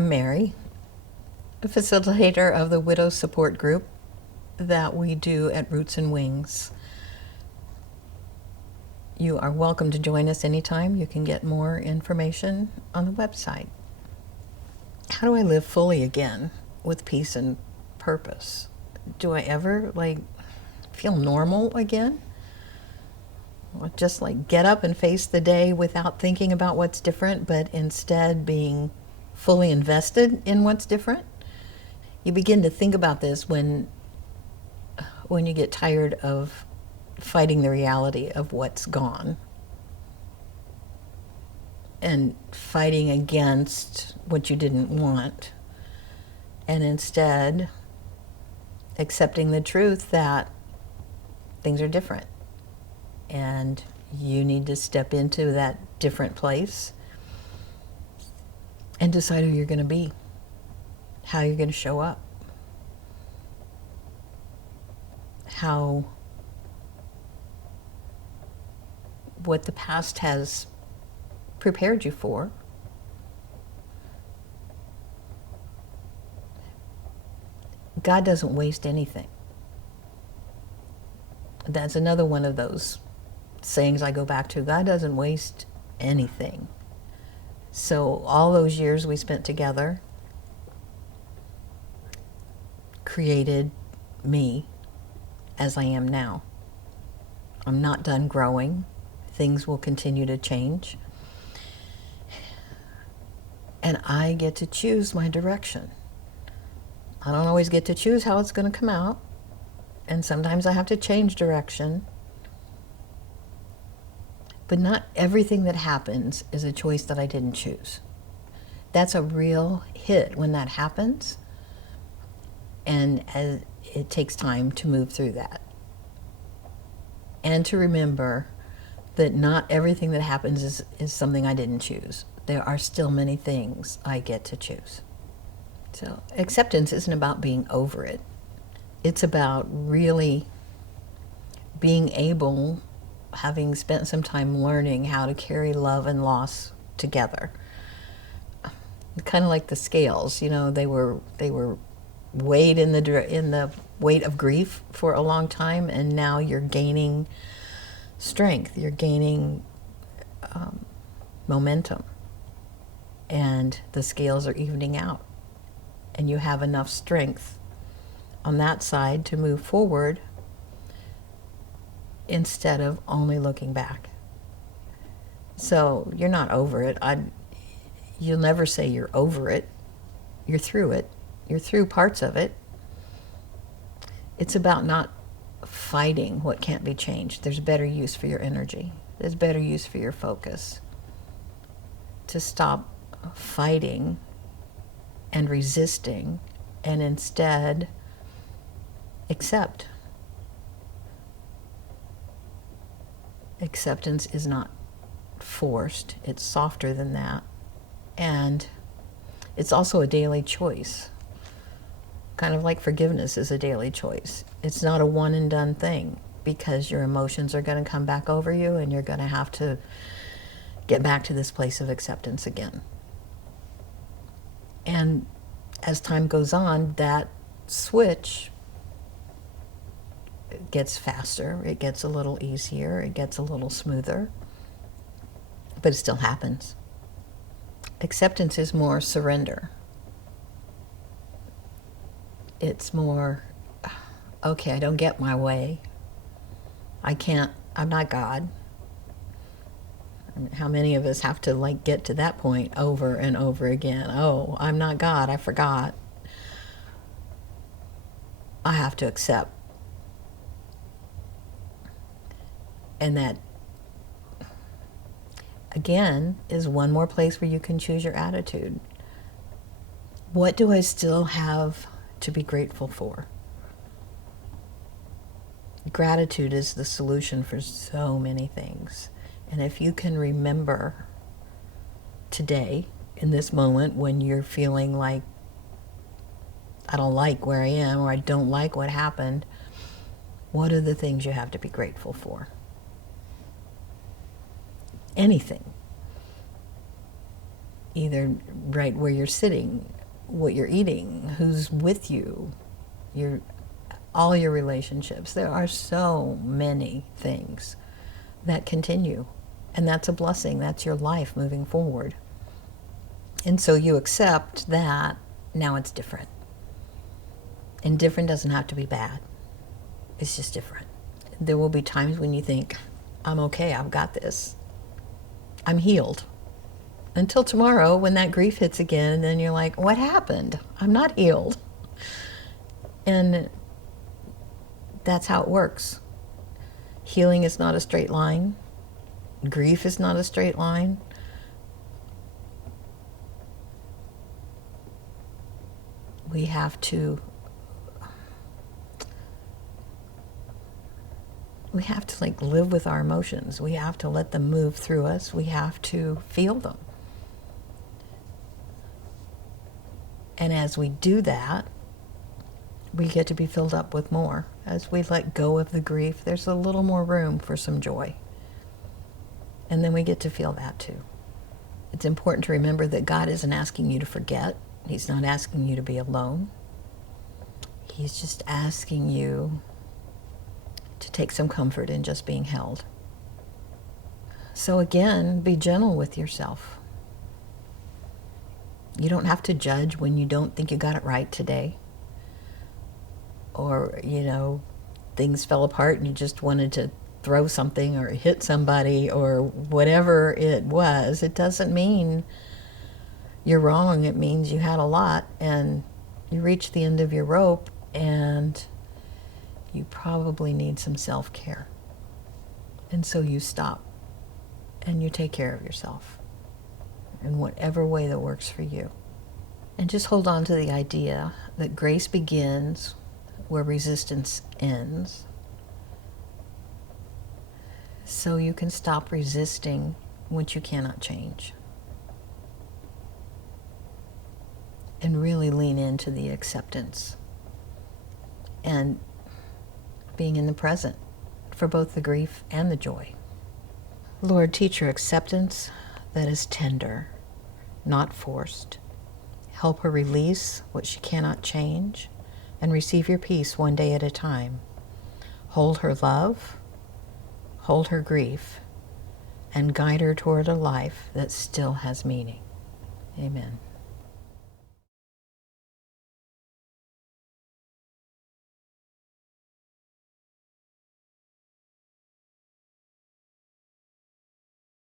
I'm Mary, a facilitator of the Widow Support Group that we do at Roots and Wings. You are welcome to join us anytime. You can get more information on the website. How do I live fully again with peace and purpose? Do I ever feel normal again? Or just get up and face the day without thinking about what's different, but instead being fully invested in what's different? You begin to think about this when you get tired of fighting the reality of what's gone and fighting against what you didn't want, and instead accepting the truth that things are different and you need to step into that different place and decide who you're going to be, how you're going to show up, what the past has prepared you for. God doesn't waste anything. That's another one of those sayings I go back to. God doesn't waste anything. So all those years we spent together created me as I am now. I'm not done growing. Things will continue to change. And I get to choose my direction. I don't always get to choose how it's going to come out. And sometimes I have to change direction. But not everything that happens is a choice that I didn't choose. That's a real hit when that happens. And it takes time to move through that. And to remember that not everything that happens is something I didn't choose. There are still many things I get to choose. So acceptance isn't about being over it. It's about really being able, having spent some time learning how to carry love and loss together. Kind of like the scales, they were weighed in the weight of grief for a long time, and now you're gaining strength, you're gaining momentum, and the scales are evening out, and you have enough strength on that side to move forward instead of only looking back. So you're not over it. You'll never say you're over it. You're through it. You're through parts of it. It's about not fighting what can't be changed. There's better use for your energy. There's better use for your focus. To stop fighting and resisting and instead accept. Acceptance is not forced. It's softer than that. And it's also a daily choice. Kind of like forgiveness is a daily choice. It's not a one and done thing, because your emotions are going to come back over you and you're going to have to get back to this place of acceptance again. And as time goes on, that switch gets faster, it gets a little easier, it gets a little smoother, but it still happens. Acceptance is more surrender. It's more, okay, I don't get my way. I'm not God. How many of us have to get to that point over and over again? Oh, I'm not God, I forgot. I have to accept. And that, again, is one more place where you can choose your attitude. What do I still have to be grateful for? Gratitude is the solution for so many things. And if you can remember today, in this moment, when you're feeling like, I don't like where I am, or I don't like what happened, what are the things you have to be grateful for? Anything. either right where you're sitting, what you're eating, who's with you, all your relationships. There are so many things that continue, and that's a blessing. That's your life moving forward. And so you accept that now it's different. And different doesn't have to be bad. It's just different. There will be times when you think, I'm okay, I've got this. I'm healed. Until tomorrow when that grief hits again, and then you're like, what happened? I'm not healed. And that's how it works. Healing is not a straight line. Grief is not a straight line. We have to like live with our emotions. We have to let them move through us. We have to feel them. And as we do that, we get to be filled up with more. As we let go of the grief, there's a little more room for some joy. And then we get to feel that too. It's important to remember that God isn't asking you to forget. He's not asking you to be alone. He's just asking you to take some comfort in just being held. So again, be gentle with yourself. You don't have to judge when you don't think you got it right today. Or, things fell apart and you just wanted to throw something or hit somebody or whatever it was. It doesn't mean you're wrong. It means you had a lot and you reached the end of your rope and you probably need some self-care. And so you stop and you take care of yourself in whatever way that works for you. And just hold on to the idea that grace begins where resistance ends. So you can stop resisting what you cannot change. And really lean into the acceptance and being in the present for both the grief and the joy. Lord, teach her acceptance that is tender, not forced. Help her release what she cannot change and receive your peace one day at a time. Hold her love, hold her grief, and guide her toward a life that still has meaning. Amen.